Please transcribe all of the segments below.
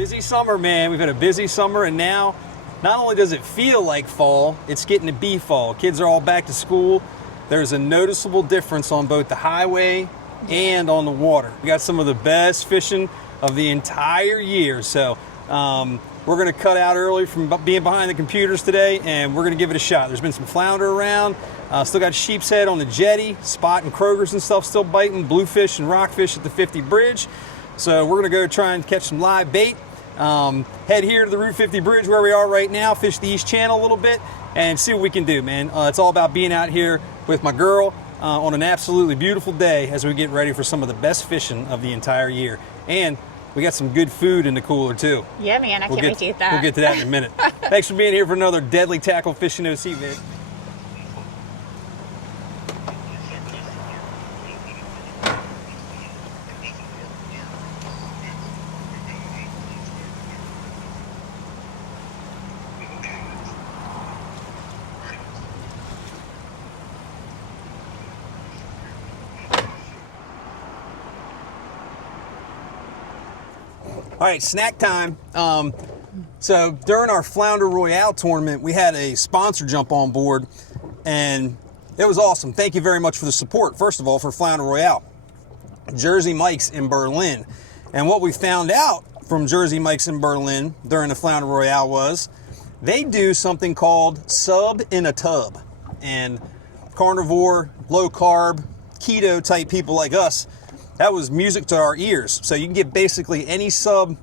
Busy summer, man. We've had a busy summer, and now not only does it feel like fall, it's getting to be fall. Kids are all back to school. There's a noticeable difference on both the highway and on the water. We got some of the best fishing of the entire year. So we're going to cut out early from being behind the computers today, and we're going to give it a shot. There's been some flounder around. Still got sheep's head on the jetty, spot and Kroger's and stuff still biting, bluefish and rockfish at the 50 bridge. So we're going to go try and catch some live bait. Head here to the Route 50 bridge where we are right now, fish the East Channel a little bit, and see what we can do, man. It's all about being out here with my girl on an absolutely beautiful day as we get ready for some of the best fishing of the entire year. And we got some good food in the cooler, too. Yeah, man, I can't wait to eat that. We'll get to that in a minute. Thanks for being here for another Deadly Tackle Fishing OC vid. All right, snack time. So during our Flounder Royale tournament, we had a sponsor jump on board, and it was awesome. Thank you very much for the support, first of all, for Flounder Royale. Jersey Mike's in Berlin. And what we found out from Jersey Mike's in Berlin during the Flounder Royale was they do something called sub in a tub. And carnivore, low carb, keto type people like us, that was music to our ears. So you can get basically any sub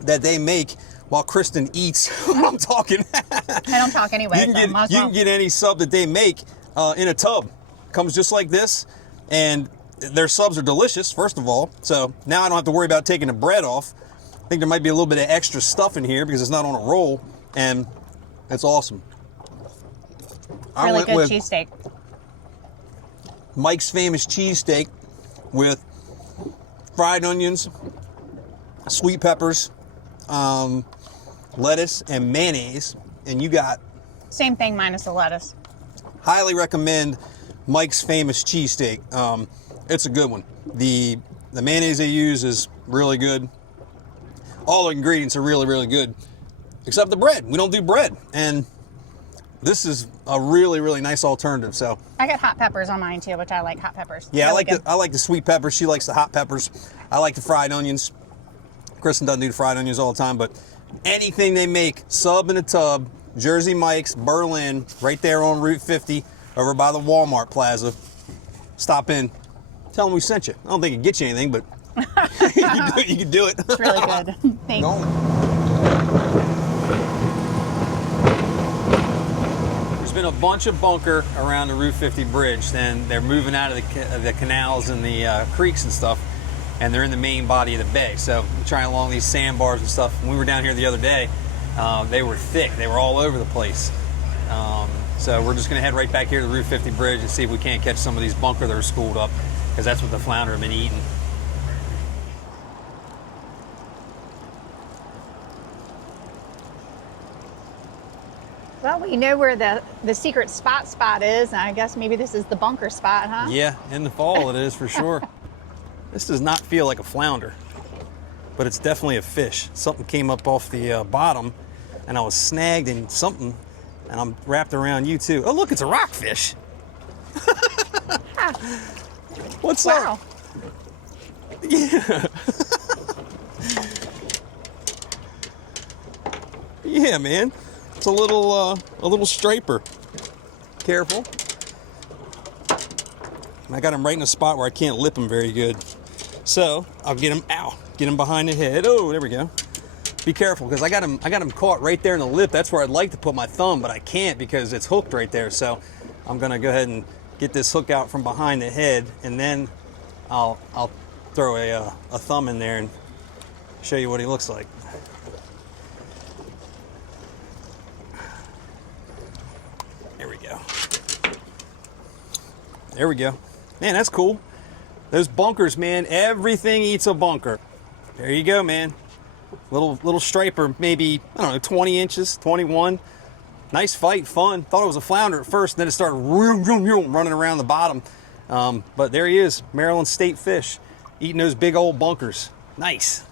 that they make while Kristen eats when I'm talking. I don't talk anyway. You can get any sub that they make in a tub. Comes just like this, and their subs are delicious, first of all. So now I don't have to worry about taking the bread off. I think there might be a little bit of extra stuff in here because it's not on a roll, and it's awesome. Really good cheesesteak. Mike's Famous cheesesteak with fried onions, sweet peppers, lettuce, and mayonnaise. And you got... Same thing minus the lettuce. Highly recommend Mike's Famous cheesesteak. It's a good one. The mayonnaise they use is really good. All the ingredients are really, really good. Except the bread. We don't do bread. And this is a really, really nice alternative. So I got hot peppers on mine too, which I like hot peppers. Yeah, really I like the sweet peppers. She likes the hot peppers. I like the fried onions. Kristen doesn't do the fried onions all the time, but anything they make, sub in a tub, Jersey Mike's, Berlin, right there on Route 50, over by the Walmart Plaza. Stop in. Tell them we sent you. I don't think it gets you anything, but you can do it. It's really good. Thanks. There's been a bunch of bunker around the Route 50 bridge, and they're moving out of the canals and the creeks and stuff, and they're in the main body of the bay. So we're trying along these sandbars and stuff. When we were down here the other day, they were thick. They were all over the place. So we're just going to head right back here to the Route 50 bridge and see if we can't catch some of these bunker that are schooled up, because that's what the flounder have been eating. Well, we know where the secret spot is. I guess maybe this is the bunker spot, huh? Yeah, in the fall it is for sure. This does not feel like a flounder, but it's definitely a fish. Something came up off the bottom, and I was snagged in something, and I'm wrapped around you too. Oh, look, it's a rockfish. What's wow. up? Yeah. Yeah, man. It's a little striper. Careful. I got him right in a spot where I can't lip him very good. So I'll get him behind the head. Oh, there we go. Be careful, because I got him caught right there in the lip. That's where I'd like to put my thumb, but I can't because it's hooked right there. So I'm gonna go ahead and get this hook out from behind the head, and then I'll throw a thumb in there and show you what he looks like. There we go. There we go. Man, that's cool. Those bunkers, man, everything eats a bunker. There you go, man. Little striper, maybe, I don't know, 20 inches, 21. Nice fight, fun. Thought it was a flounder at first, and then it started running around the bottom. But there he is, Maryland State fish, eating those big old bunkers. Nice.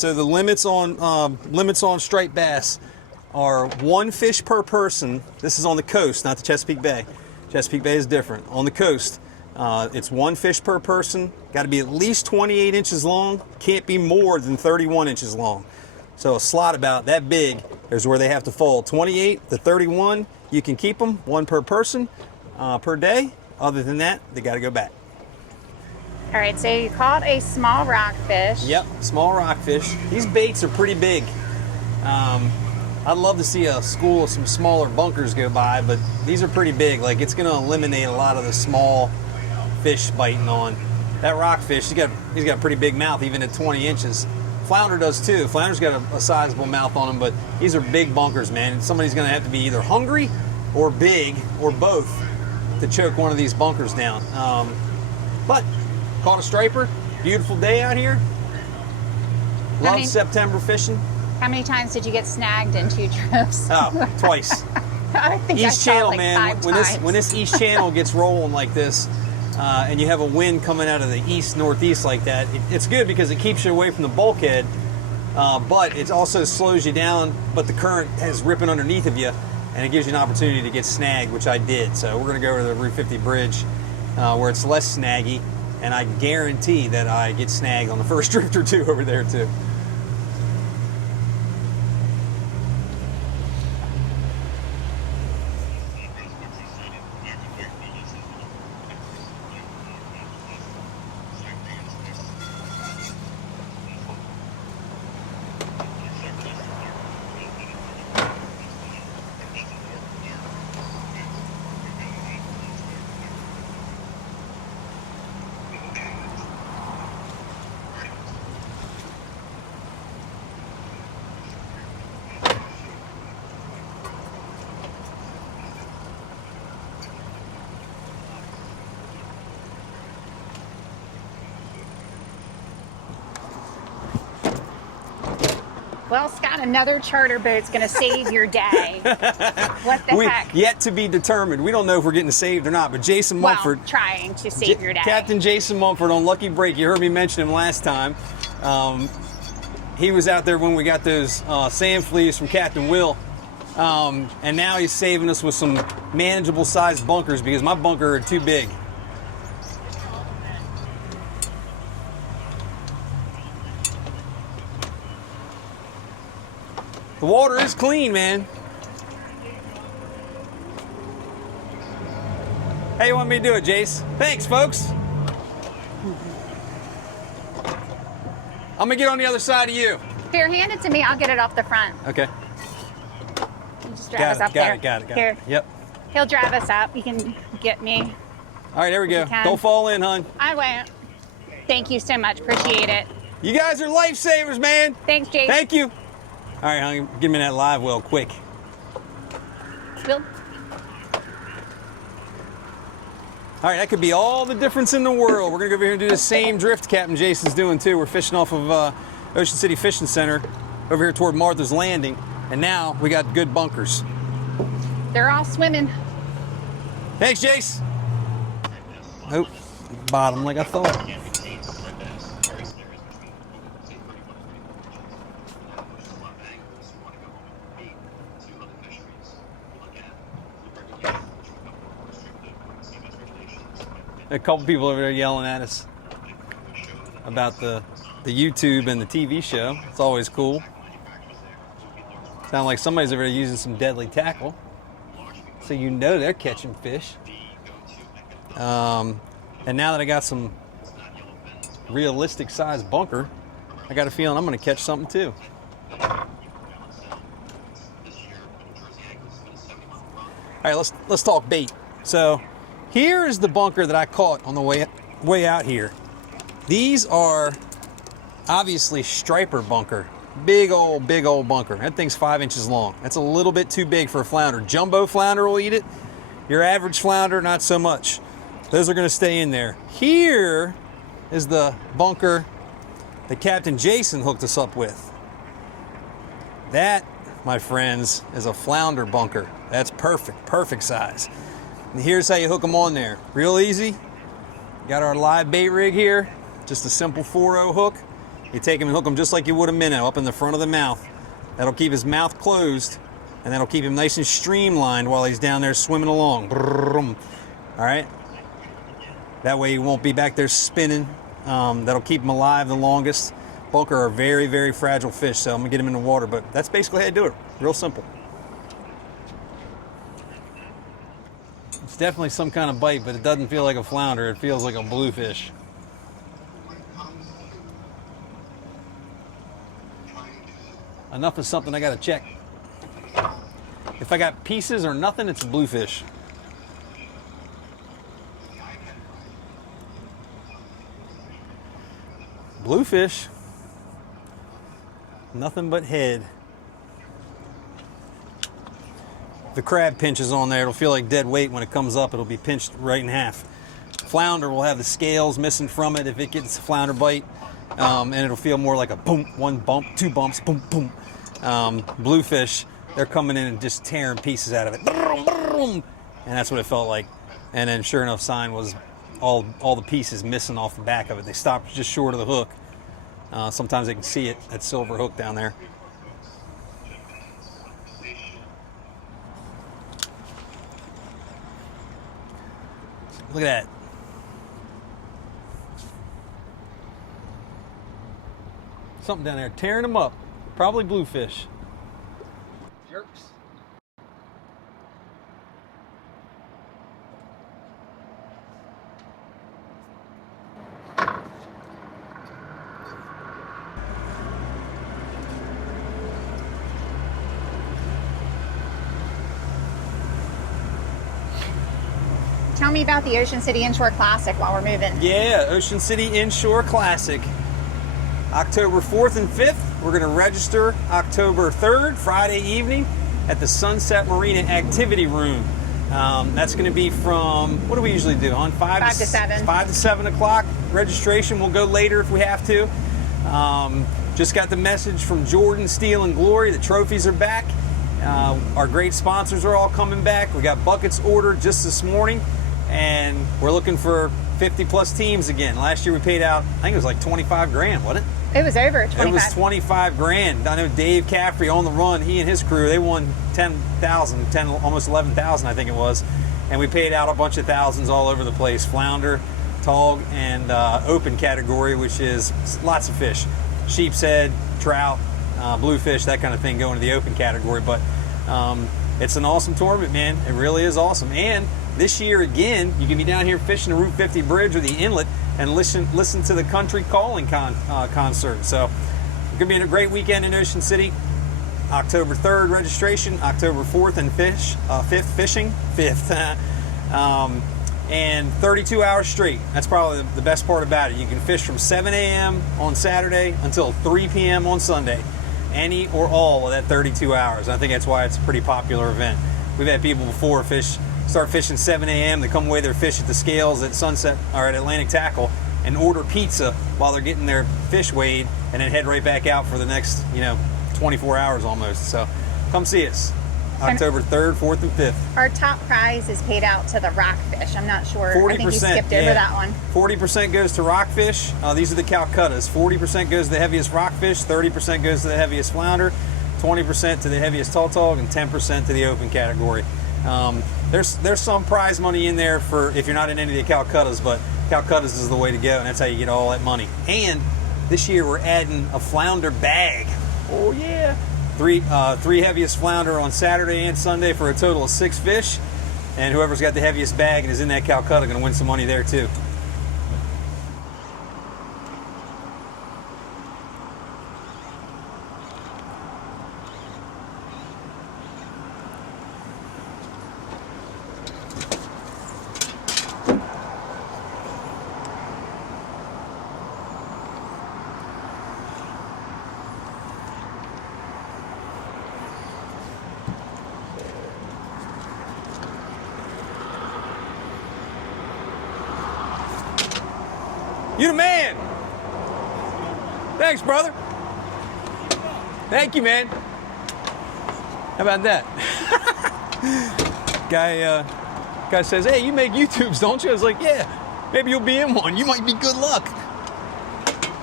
So the limits on striped bass are 1 fish per person. This is on the coast, not the Chesapeake Bay. Chesapeake Bay is different. On the coast, it's 1 fish per person. Got to be at least 28 inches long. Can't be more than 31 inches long. So a slot about that big is where they have to fall. 28 to 31, you can keep them, 1 per person per day. Other than that, they got to go back. All right, so you caught a small rockfish. Yep, small rockfish. These baits are pretty big. I'd love to see a school of some smaller bunkers go by, but these are pretty big. Like, it's going to eliminate a lot of the small fish biting on. That rockfish, he's got a pretty big mouth, even at 20 inches. Flounder does too. Flounder's got a sizable mouth on him, but these are big bunkers, man. Somebody's going to have to be either hungry or big or both to choke one of these bunkers down. But caught a striper. Beautiful day out here. Love September fishing. How many times did you get snagged in 2 trips? Oh, twice. I think East Channel, like man. 5 When times. this East Channel gets rolling like this, and you have a wind coming out of the east northeast like that, it's good because it keeps you away from the bulkhead, but it also slows you down. But the current is ripping underneath of you, and it gives you an opportunity to get snagged, which I did. So we're going to go to the Route 50 bridge where it's less snaggy, and I guarantee that I get snagged on the first drift or 2 over there too. Well, Scott, another charter boat's going to save your day. What the heck? Yet to be determined. We don't know if we're getting saved or not, but Jason Mumford. Well, trying to save your day. Captain Jason Mumford on Lucky Break. You heard me mention him last time. He was out there when we got those sand fleas from Captain Will. And now he's saving us with some manageable sized bunkers because my bunker are too big. The water is clean, man. How you want me to do it, Jace? Thanks, folks. I'm gonna get on the other side of you. Here, hand it to me. I'll get it off the front. Okay. You just drive us up there. Got it. Here. Yep. He'll drive us up. You can get me. All right, there we go. can. Don't fall in, hon. I won't. Thank you so much. Appreciate it. You guys are lifesavers, man. Thanks, Jason. Thank you. All right, hon, give me that live well quick. Will. All right, that could be all the difference in the world. We're gonna go over here and do the same drift Captain Jason's doing too. We're fishing off of Ocean City Fishing Center over here toward Martha's Landing. And now we got good bunkers. They're all swimming. Thanks, Jace. Oh, bottom like I thought. A couple people over there yelling at us about the YouTube and the TV show. It's always cool. Sound like somebody's over there using some deadly tackle. So you know they're catching fish. And now that I got some realistic sized bunker, I got a feeling I'm going to catch something too. All right, let's talk bait. So here is the bunker that I caught on the way out here. These are obviously striper bunker. Big old bunker. That thing's 5 inches long. That's a little bit too big for a flounder. Jumbo flounder will eat it. Your average flounder, not so much. Those are going to stay in there. Here is the bunker that Captain Jason hooked us up with. That, my friends, is a flounder bunker. That's perfect size. And here's how you hook them on there. Real easy. Got our live bait rig here. Just a simple 4-0 hook. You take him and hook him just like you would a minnow up in the front of the mouth. That'll keep his mouth closed, and that'll keep him nice and streamlined while he's down there swimming along. All right? That way he won't be back there spinning. That'll keep him alive the longest. Bunker are very, very fragile fish, so I'm going to get him in the water, but that's basically how you do it. Real simple. It's definitely some kind of bite, but it doesn't feel like a flounder. It feels like a bluefish. Enough is something I got to check. If I got pieces or nothing, it's a bluefish. Bluefish. Nothing but head. If the crab pinches on there, it'll feel like dead weight. When it comes up, it'll be pinched right in half. Flounder will have the scales missing from it if it gets a flounder bite. And it'll feel more like a boom, one bump, two bumps, boom, boom. Bluefish, they're coming in and just tearing pieces out of it. And that's what it felt like. And then sure enough, sign was all the pieces missing off the back of it. They stopped just short of the hook. Sometimes they can see it, that silver hook down there. Look at that. Something down there tearing them up. Probably bluefish. Jerks. Tell me about the Ocean City Inshore Classic while we're moving. Yeah, Ocean City Inshore Classic. October 4th and 5th. We're going to register October 3rd, Friday evening, at the Sunset Marina Activity Room. That's going to be from, what do we usually do? On 5 to 7. 5 to 7 o'clock. Registration. We'll go later if we have to. Just got the message from Jordan, Steel, and Glory. The trophies are back. Our great sponsors are all coming back. We got buckets ordered just this morning, and we're looking for 50 plus teams again. Last year we paid out, I think it was like 25 grand, wasn't it? It was over 25. It was 25 grand. I know Dave Caffrey on the run, he and his crew, they won 10,000, almost 11,000 I think it was. And we paid out a bunch of thousands all over the place. Flounder, tog, and open category, which is lots of fish. Sheep's head, trout, bluefish, that kind of thing go into the open category. But it's an awesome tournament, man. It really is awesome. And this year, again, you can be down here fishing the Route 50 Bridge or the inlet and listen to the country calling concert. So it's going to be a great weekend in Ocean City. October 3rd registration, October 4th and 5th fishing, 5th. And 32 hours straight. That's probably the best part about it. You can fish from 7 a.m. on Saturday until 3 p.m. on Sunday. Any or all of that 32 hours. I think that's why it's a pretty popular event. We've had people before start fishing 7 a.m. They come away their fish at the scales at Sunset or at Atlantic Tackle and order pizza while they're getting their fish weighed, and then head right back out for the next 24 hours almost. So come see us. October 3rd, 4th, and 5th. Our top prize is paid out to the rockfish. I'm not sure. 40%. I think you skipped over that one. 40% goes to rockfish. These are the Calcuttas. 40% goes to the heaviest rockfish. 30% goes to the heaviest flounder. 20% to the heaviest tautog, and 10% to the open category. There's some prize money in there for if you're not in any of the Calcuttas, but Calcuttas is the way to go, and that's how you get all that money. And this year we're adding a flounder bag. Oh yeah. Three heaviest flounder on Saturday and Sunday for a total of 6 fish. And whoever's got the heaviest bag and is in that Calcutta going to win some money there too. You the man. Thanks, brother. Thank you, man. How about that? Guy says, hey, you make YouTubes, don't you? I was like, yeah, maybe you'll be in one. You might be good luck.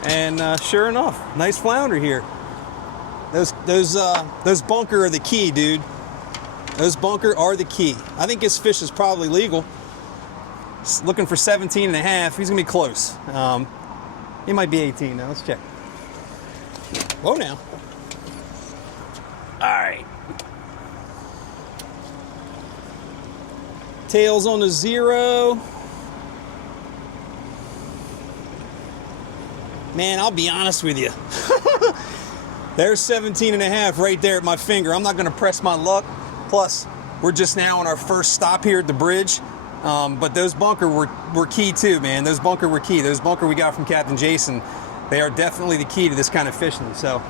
And sure enough, nice flounder here. Those bunker are the key, dude. Those bunker are the key. I think this fish is probably legal. He's looking for 17 and a half. He's gonna be close. He might be 18 now. Let's check. Whoa now. All right. Tails on the 0. Man, I'll be honest with you. There's 17 and a half right there at my finger. I'm not gonna press my luck. Plus, we're just now on our first stop here at the bridge. But those bunker were key too, man. Those bunker were key. Those bunker we got from Captain Jason, they are definitely the key to this kind of fishing. So,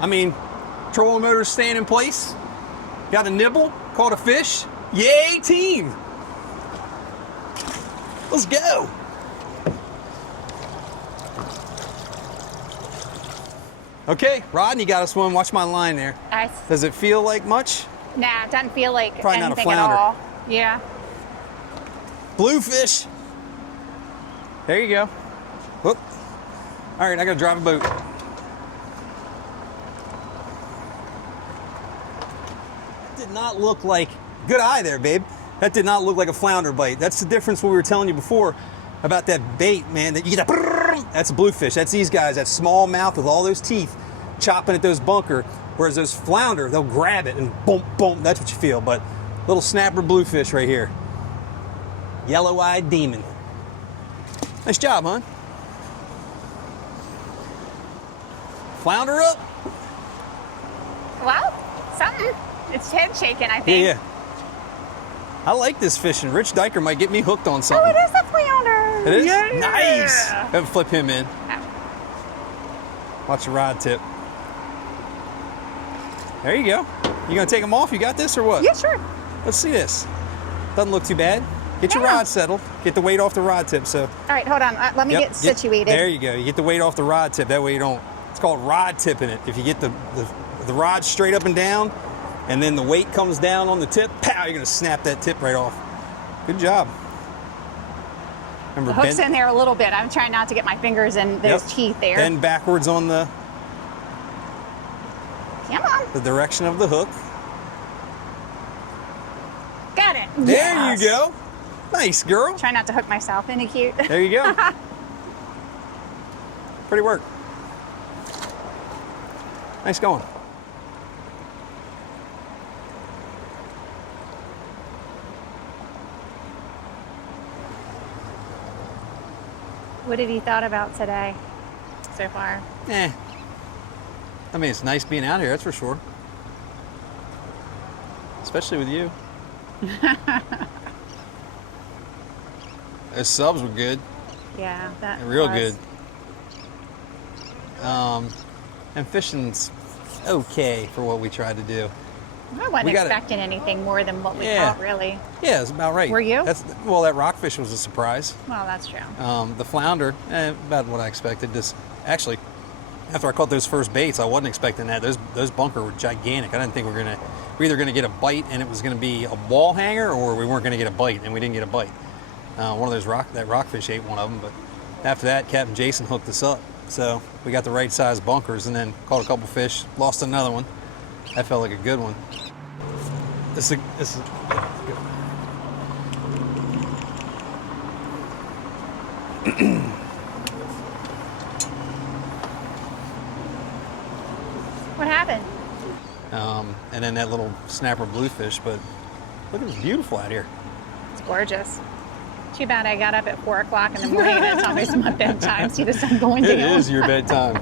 I mean, trolling motor's staying in place. Got a nibble, caught a fish. Yay, team! Let's go. Okay, Rodney got us one. Watch my line there. Nice. Does it feel like much? Nah, it doesn't feel like Probably not a anything at flounder. all. Yeah. Bluefish. There you go. Whoop. All right, I gotta drive a boat. Did not look like, good eye there, babe. That did not look like a flounder bite. That's the difference what we were telling you before about that bait, man. That you get that, that's a bluefish. That's these guys, that small mouth with all those teeth chopping at those bunker. Whereas those flounder, they'll grab it and boom, boom, that's what you feel. But little snapper bluefish right here. Yellow-eyed demon. Nice job, hon. Flounder up. Well, something. It's head shaking, I think. Yeah. I like this fishing. Rich Diker might get me hooked on Oh, something. it is a flounder. It is? Yeah. Nice. Have to flip him in. Watch the rod tip. There you go. You gonna take him off? You got this or what? Yeah, sure. Let's see this. Doesn't look too bad. Get your Yeah. rod settled. Get the weight off the rod tip. So All right, hold on. Let me Yep, get situated. There you go. You get the weight off the rod tip. That way you don't. It's called rod tipping it. If you get the rod straight up and down, and then the weight comes down on the tip, pow! You're gonna snap that tip right off. Good job. Remember, The hook's in there a little bit. I'm trying not to get my fingers in those Yep. teeth there. Bend backwards on the Come on. direction of the hook. Got it. There Yes. you go. Nice, girl. Try not to hook myself. Isn't it cute? There you go. Pretty work. Nice going. What have you thought about today so far? I mean, it's nice being out here, that's for sure. Especially with you. Those subs were good. Yeah, that Real was. good. And fishing's okay for what we tried to do. I wasn't We gotta- expecting anything more than what we Yeah. caught, really. Yeah, it's about right. Were you? Well, that rockfish was a surprise. Well, that's true. The flounder, about what I expected. Actually, after I caught those first baits, I wasn't expecting that. Those bunker were gigantic. I didn't think we were either gonna get a bite and it was gonna be a wall hanger, or we weren't gonna get a bite, and we didn't get a bite. One of those rockfish ate one of them, but after that, Captain Jason hooked us up. So we got the right size bunkers, and then caught a couple fish, lost another one. That felt like a good one. This is What happened? and then that little snapper bluefish. But look, it's beautiful out here. It's gorgeous. Too bad I got up at 4 o'clock in the morning and it's almost my bedtime. See the sun going down. It is your bedtime.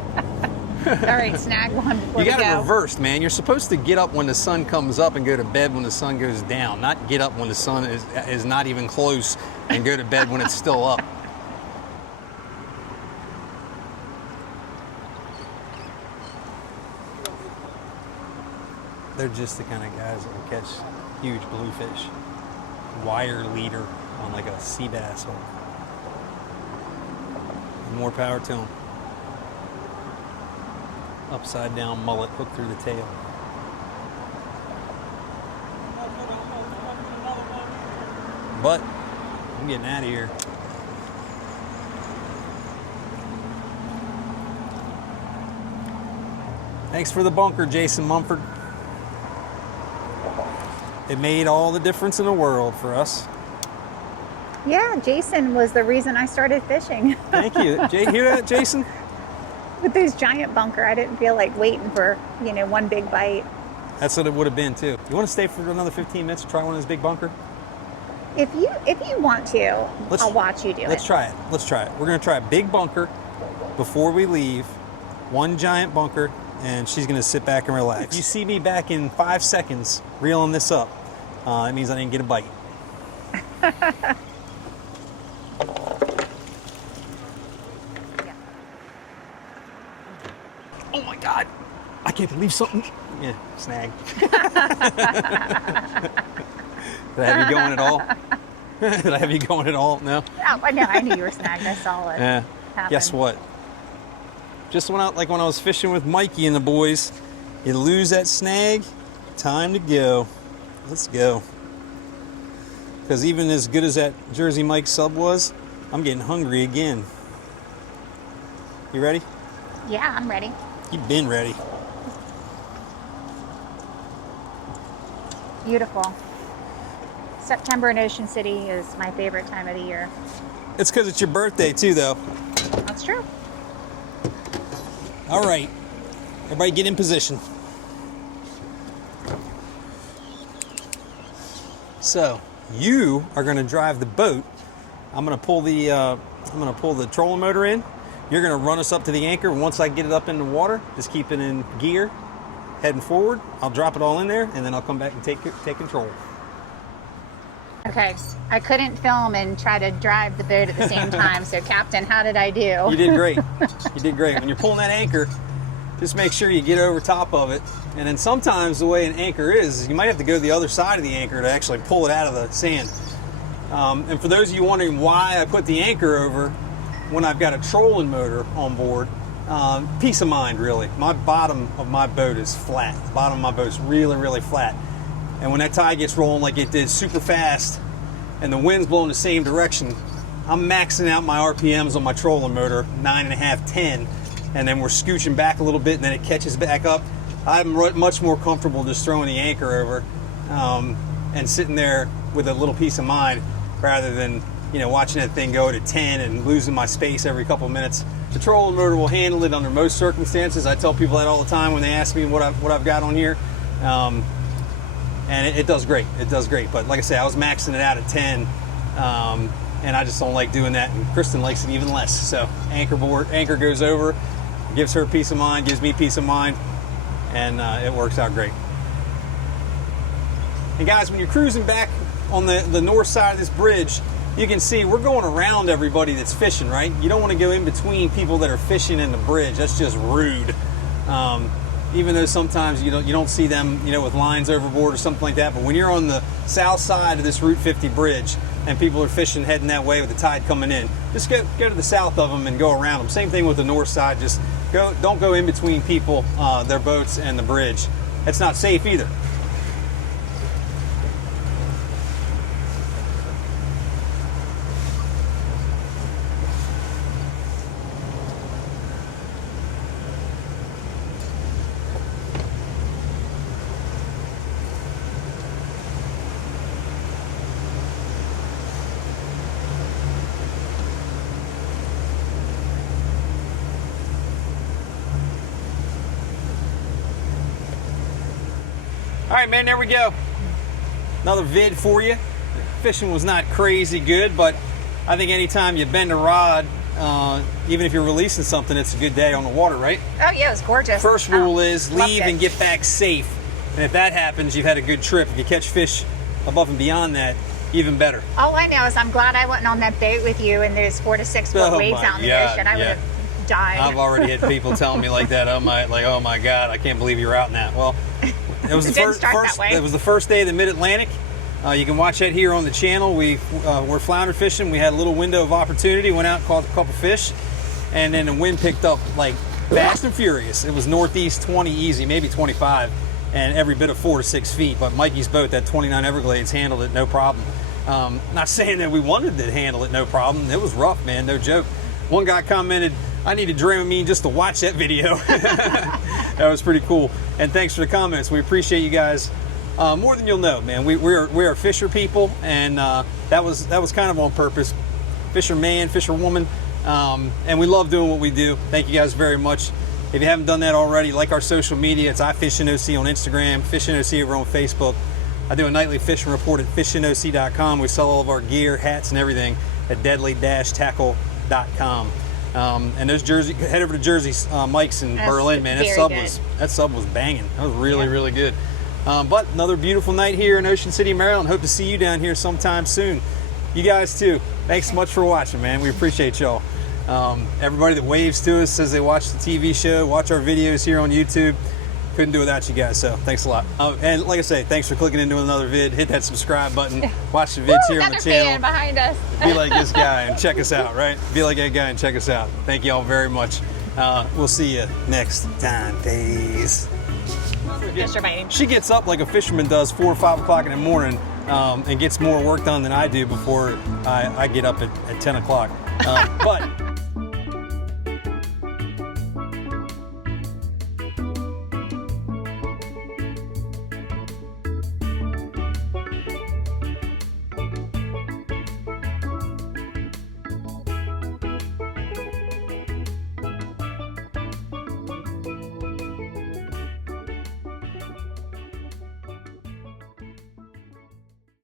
All right, snag one before You we got it go. reversed, man. You're supposed to get up when the sun comes up and go to bed when the sun goes down, not get up when the sun is not even close and go to bed when it's still up. They're just the kind of guys that will catch huge bluefish. Wire leader on like a sea bass hook. More power to them. Upside down mullet hooked through the tail. But I'm getting out of here. Thanks for the bunker, Jason Mumford. It made all the difference in the world for us. Yeah, Jason was the reason I started fishing. Thank you. Hear that, Jason? With those giant bunker, I didn't feel like waiting for, one big bite. That's what it would have been too. You want to stay for another 15 minutes to try one of those big bunker? If you want to, I'll watch you do it. Let's try it. Let's try it. We're going to try a big bunker before we leave. One giant bunker, and she's going to sit back and relax. If you see me back in 5 seconds reeling this up, it means I didn't get a bite. Oh my God. I can't believe something. Yeah, snag. Did I have you going at all? Did I have you going at all? No? No, I knew you were snagged. I saw it. Yeah. happen. Guess what? Just when I was fishing with Mikey and the boys, you lose that snag, time to go. Let's go. Because even as good as that Jersey Mike sub was, I'm getting hungry again. You ready? Yeah, I'm ready. You've been ready. Beautiful. September in Ocean City is my favorite time of the year. It's because it's your birthday too, though. That's true. All right. Everybody get in position. So, you are going to drive the boat. I'm going to pull the trolling motor in. You're going to run us up to the anchor. Once I get it up in the water, just keep it in gear, heading forward. I'll drop it all in there, and then I'll come back and take control. Okay, I couldn't film and try to drive the boat at the same time. So, Captain, how did I do? You did great. You did great. When you're pulling that anchor, just make sure you get over top of it. And then sometimes the way an anchor is, you might have to go to the other side of the anchor to actually pull it out of the sand. And for those of you wondering why I put the anchor over when I've got a trolling motor on board, peace of mind, really. My bottom of my boat is flat. The bottom of my boat is really, really flat. And when that tide gets rolling like it did super fast and the wind's blowing the same direction, I'm maxing out my RPMs on my trolling motor, 9.5, 10, and then we're scooching back a little bit and then it catches back up. I'm much more comfortable just throwing the anchor over and sitting there with a little peace of mind rather than watching that thing go to 10 and losing my space every couple of minutes. The trolling motor will handle it under most circumstances. I tell people that all the time when they ask me what I've got on here. And it does great. It does great. But like I say, I was maxing it out at 10, and I just don't like doing that. And Kristen likes it even less. So anchor goes over, gives her peace of mind, gives me peace of mind, and it works out great. And guys, when you're cruising back on the north side of this bridge, you can see we're going around everybody that's fishing, right? You don't want to go in between people that are fishing in the bridge. That's just rude. Even though sometimes you don't see them, with lines overboard or something like that. But when you're on the south side of this Route 50 bridge and people are fishing heading that way with the tide coming in, just go to the south of them and go around them. Same thing with the north side. Just don't go in between people, their boats and the bridge. That's not safe either. All right, man, there we go. Another vid for you. Fishing was not crazy good, but I think anytime you bend a rod, even if you're releasing something, it's a good day on the water, right? Oh, yeah, it was gorgeous. First rule is leave it. and get back safe. And if that happens, you've had a good trip. If you catch fish above and beyond that, even better. All I know is I'm glad I wasn't on that boat with you and those 4 to 6 foot waves out in the ocean. I would have died. I've already had people telling me like that. Oh my God, I can't believe you're out in that. Well, it was It was the first day of the Mid-Atlantic. You can watch that here on the channel. We're flounder fishing. We had a little window of opportunity. Went out, caught a couple fish, and then the wind picked up like fast and furious. It was northeast 20 easy, maybe 25, and every bit of 4 to 6 feet. But Mikey's boat, that 29 Everglades, handled it no problem. Not saying that we wanted to handle it no problem. It was rough, man, no joke. One guy commented, I need a Dramamine just to watch that video. That was pretty cool. And thanks for the comments. We appreciate you guys more than you'll know, man. We are fisher people, and that was kind of on purpose. Fisherman, fisherwoman, and we love doing what we do. Thank you guys very much. If you haven't done that already, like our social media. It's iFishingOC on Instagram, FishingOC over on Facebook. I do a nightly fishing report at fishingoc.com. We sell all of our gear, hats, and everything at deadly-tackle.com. And those head over to Jersey Mike's in Berlin, man. That sub was banging. That was really good. But another beautiful night here in Ocean City, Maryland. Hope to see you down here sometime soon. You guys too. Thanks so much for watching, man. We appreciate y'all. Everybody that waves to us, says they watch the TV show, watch our videos here on YouTube. Couldn't do without you guys, so thanks a lot. And like I say, thanks for clicking into another vid. Hit that subscribe button. Watch the vids here on the channel. Fan behind us. Be like this guy and check us out, right? Be like that guy and check us out. Thank you all very much. We'll see you next time. Peace. She gets up like a fisherman does 4 or 5 o'clock in the morning and gets more work done than I do before I get up at 10 o'clock. But